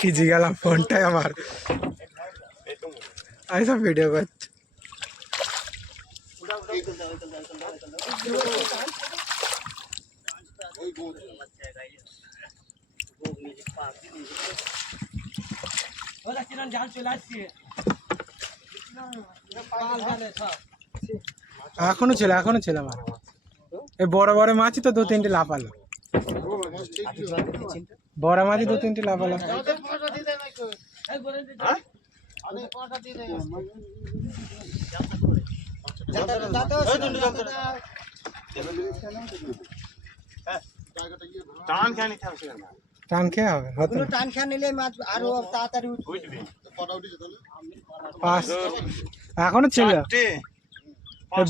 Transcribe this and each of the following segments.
ভিজে গেলাম ফোনটাই আমার আমি সব ভিডিও করছি এখনো ছিল আমার এই বড় বড় মাছই তো 2-3টি লাফালো বড় মাছই 2-3টি লাফালো টান খেয়ে হবে টান খেয়ে নিলে মাছ আরো তাড়াতাড়ি উঠবে এখনো ছিল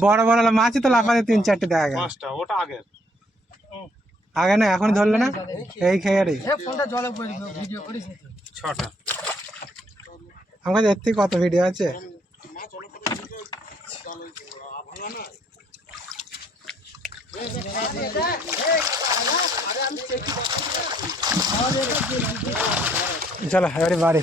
বড় বড় মাছই তো লাফাতে 3-4টে দেখা গেল আগে না এখন ধরলো না এই খেয়ে আমার এর থেকে কত ভিডিও আছে চলো এবারে বাড়ি